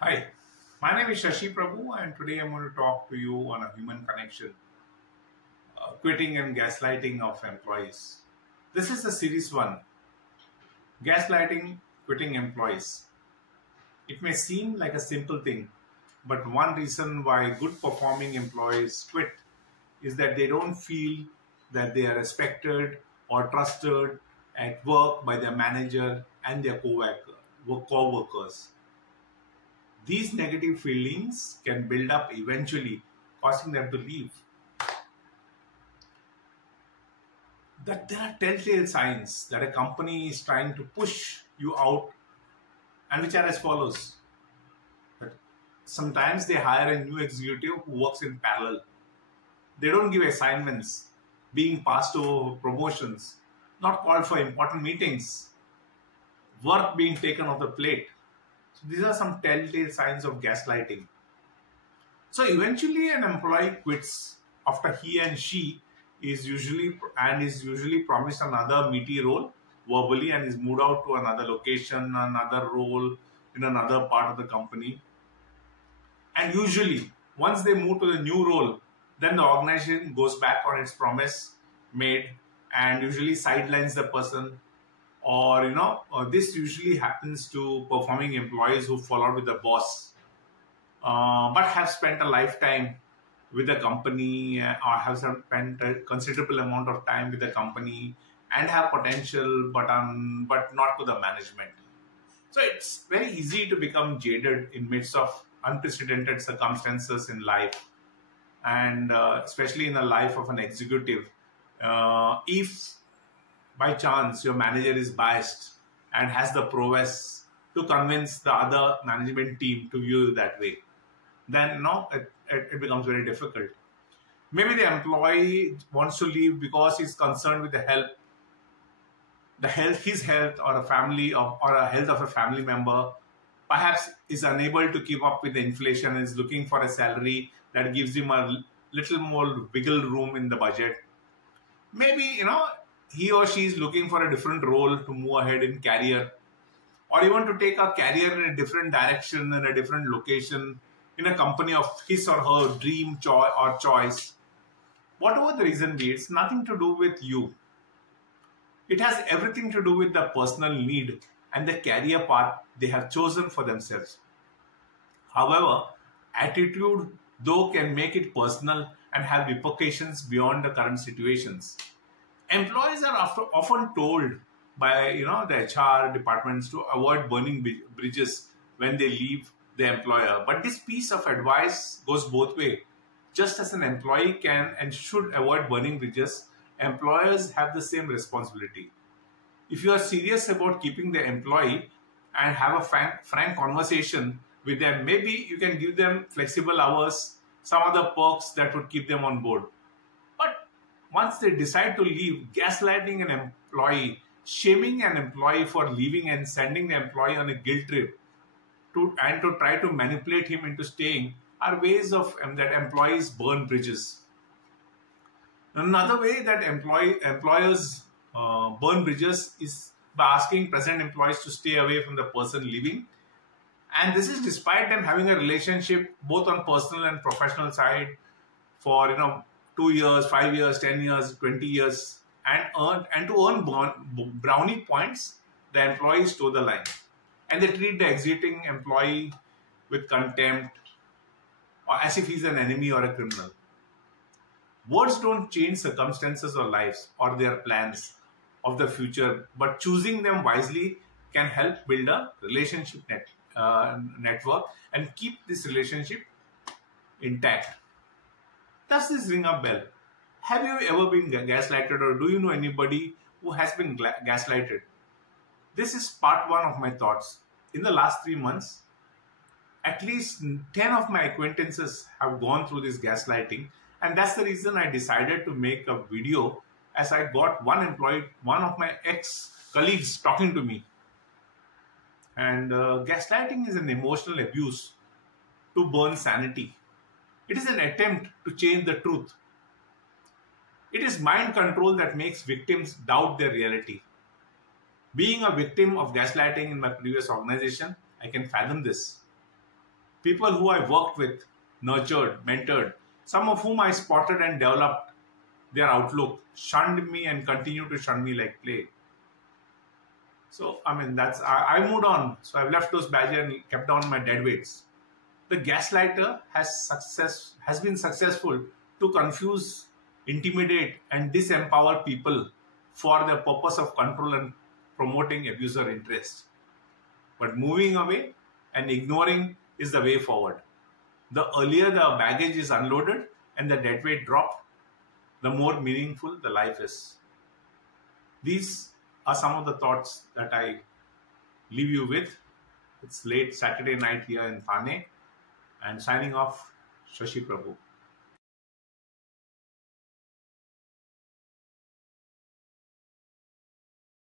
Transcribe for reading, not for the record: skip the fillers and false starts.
Hi, my name is Shashi Prabhu, and today I'm going to talk to you on a human connection, quitting and gaslighting of employees. This is the series one, gaslighting, quitting employees. It may seem like a simple thing, but one reason why good performing employees quit is that they don't feel that they are respected or trusted at work by their manager and their co-workers. These negative feelings can build up eventually, causing them to leave. That there are telltale signs that a company is trying to push you out, and which are as follows. That sometimes they hire a new executive who works in parallel. They don't give assignments, being passed over promotions, not called for important meetings, work being taken off the plate. So these are some telltale signs of gaslighting. So eventually an employee quits after he and she is usually promised another meaty role verbally and is moved out to another location, another role in another part of the company. And usually once they move to the new role, then the organization goes back on its promise made and usually sidelines the person, or this usually happens to performing employees who fall out with the boss, but have spent a lifetime with the company, or have spent a considerable amount of time with the company and have potential, but not to the management. So it's very easy to become jaded in midst of unprecedented circumstances in life, and especially in the life of an executive. If by chance your manager is biased and has the prowess to convince the other management team to view you that way, then it becomes very difficult. Maybe the employee wants to leave because he's concerned with his health, or a family, or a health of a family member. Perhaps is unable to keep up with the inflation and is looking for a salary that gives him a little more wiggle room in the budget. Maybe he or she is looking for a different role to move ahead in career, or even to take a career in a different direction, in a different location, in a company of his or her dream choice. Whatever the reason be, it's nothing to do with you. It has everything to do with the personal need and the career path they have chosen for themselves. However, attitude though can make it personal and have repercussions beyond the current situations. Employees are often told by the HR departments to avoid burning bridges when they leave the employer. But this piece of advice goes both ways. Just as an employee can and should avoid burning bridges, employers have the same responsibility. If you are serious about keeping the employee and have a frank conversation with them, maybe you can give them flexible hours, some other perks that would keep them on board. But once they decide to leave, gaslighting an employee, shaming an employee for leaving and sending the employee on a guilt trip to try to manipulate him into staying are ways of that employees burn bridges. Another way that employers burn bridges is by asking present employees to stay away from the person leaving. And this is despite them having a relationship both on personal and professional side for 2 years, 5 years, 10 years, 20 years, and to earn brownie points, the employees toe the line, and they treat the exiting employee with contempt, or as if he's an enemy or a criminal. Words don't change circumstances or lives or their plans of the future, but choosing them wisely can help build a relationship network and keep this relationship intact. Does this ring a bell? Have you ever been gaslighted, or do you know anybody who has been gaslighted? This is part one of my thoughts. In the last 3 months, at least 10 of my acquaintances have gone through this gaslighting, and that's the reason I decided to make a video, as I got one of my ex-colleagues talking to me. And gaslighting is an emotional abuse to burn sanity. It is an attempt to change the truth. It is mind control that makes victims doubt their reality. Being a victim of gaslighting in my previous organization, I can fathom this. people who I worked with, nurtured, mentored, some of whom I spotted and developed their outlook, shunned me and continue to shun me like plague. So, I mean, I moved on. So I've left those badges and kept down my dead weights. The gaslighter has been successful to confuse, intimidate, and disempower people for the purpose of control and promoting abuser interests. But moving away and ignoring is the way forward. The earlier the baggage is unloaded and the dead weight dropped, the more meaningful the life is. These are some of the thoughts that I leave you with. It's late Saturday night here in Thane. And signing off, Shashi Prabhu.